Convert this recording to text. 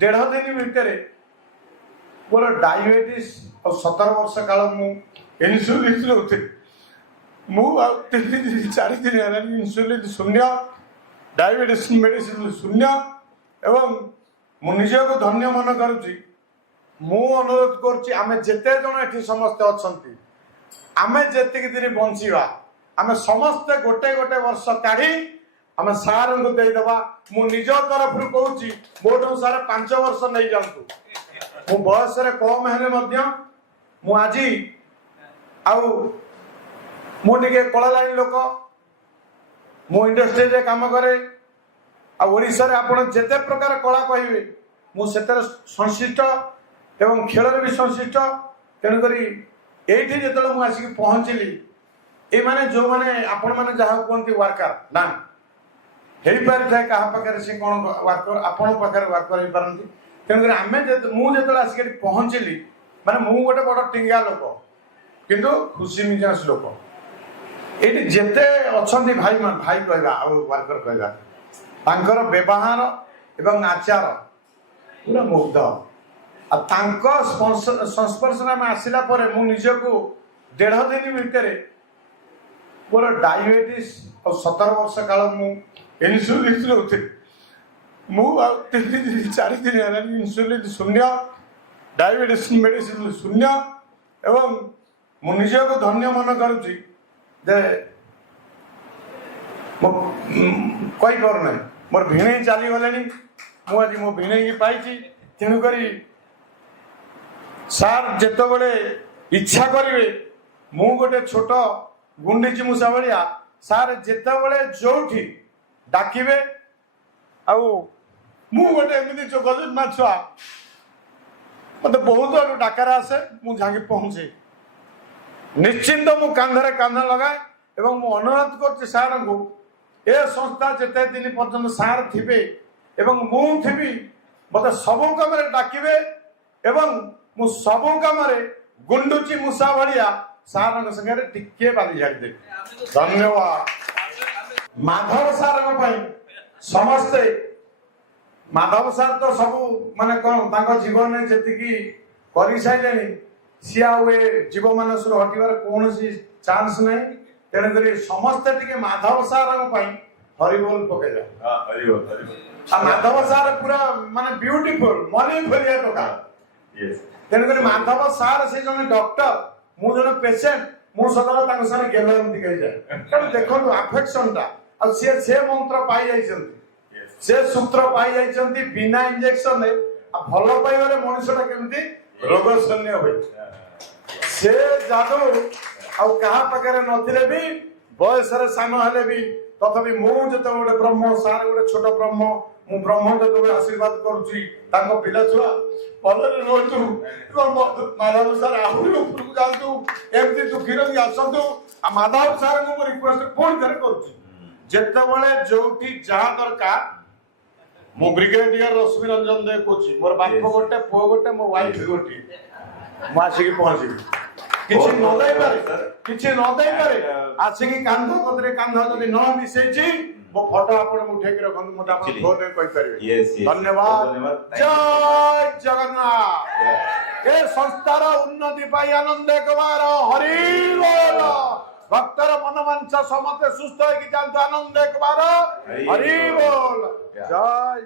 1.5 दिन भितर मोर डायबिटीज और 17 वर्ष काल मु इन्सुलिन लौथे मु 4 दिन इन्सुलिन शून्य डायबिटीज मेडिसिन शून्य एवं मु निज को धन्य मन करुच्ची। मु अनुरोध करुच्ची आमे जेते जन एठी समस्त अछंती आमे जेतिक दिन बंचिबा आमे समस्त गोटे गोटे वर्ष काढ़ी आमे सार को दे देबा। मु निज तरफ रु कहूची मोटो सार 5 वर्ष नहीं जांतु मु बयस रे कम हेले मध्य मु आजी आउ मु टिके कला लाइन लोक मु इंडस्ट्री रे काम करे आ ओडिसा रे आपण जेते प्रकार कला कहिबे मु सेतर संश्लिष्ट एवं खेल रे भी संश्लिष्ट। तेणु करी एठी जेतलो मु आसी पहुंचली ए माने जो माने आपण माने जहा कोंती वर्कर ना हेई पारि थाए कहा पाखरे से कोन वर्कर आपण पाखरे वर्कर हे पारंती। तेणु करी आमे मु जेतलो आसी पहुंचली माने मु गोटे बड़ टिंगा लोक किंतु खुशी मिजाज लोक एठी जेते अछंती भाई भाई कहबा आ वर्कर कहबा तांकर व्यवहार एवं आचार पूरा मुग्ध आ तांको संस्पर्श में आसिला परे मु निजको 1.5 दिन भितर मोर डायबिटीज और 17 वर्ष काल मु इन्सुलिन लौथे मु 4 दिन इन्सुलिन शून्य डायबिटीज मेडिसिन शून्य एवं मु निज को धन्य मन करुच्ची जे कही पारना मोर भिणे चली गले मुझे मो भिणे की पाई। तेणुक सार जेत बड़े इच्छा करेंगे मु गोटे छोट गुंडीची मूषा भाया सार जेत बड़े जो डाकिबे आउ मु गोटे एमती चोकजना छुआ मत बहुत आड़ डाकार आसे मु झाँकी पहुंचे निश्चिंत मु कांधरे कांध लगाए एवं मु अनुरोध कर सार को ए संस्था जेते दिन पर्यंत सार थिबे एवं मु थिबी मत सबु कम डाकिबे एवं मु सबु कम गुंडुची मूषा भाया सार संगे टिके बाली झाड़ी देवी। धन्यवाद माधव सार समस्ते माधव सार तो सबू माने कौन जीवन में जी कर सारे सी आए जीव मानस हटार कौन चांस ना। तेणुक समस्ते टिके माधव सार हरिबोल पकईजा माधव सार पूरा माने ब्यूटीफुल मनी भलिया टका। तेणुक माधव सार से जन डॉक्टर मु जन पेसेंट मु सदर सारे गेल एमती कही जाए देखो आफेक्शन टा आ से मंत्र पाई जाइछंती से सूत्र पाई जाइछंती बिना इंजेक्शन भल पाइबारे मनुष्यटा केमती रोग शून्य होय से जादू आउ कहा पाखरे नथिले भी बयस रे सान हेले भी तथापि मु जते गोटे ब्रह्म सार गोटे छोट ब्रह्म मु ब्रह्म जते आशीर्वाद करूची तांको पिला छुआ भलरे रहतु माधव सार आहुरी ऊपर को जातु एमती दुखी रही आसतु आ माधव सार को रिक्वेस्ट फोन करे करूची जेते बळे जोठी जहा दरकार मु ब्रिगेडियर रश्मि रंजन दे कोची मोर बाप गोटे पो गोटे मो वाइफ गोटी मु आसी पहुंची किछि न दई पारे आसी कांध कतरे कांध जदि न मिसेची मो फोटो आपण उठे के रखन मोटा आपण फोन में कहि परिबे। धन्यवाद जय जगन्नाथ। ए संस्थार उन्नति पाई आनंद कुमार हरि बोल भक्तर मनोवांछा समते सुस्थ होई कि जानतो आनंद कुमार हरि बोल जय।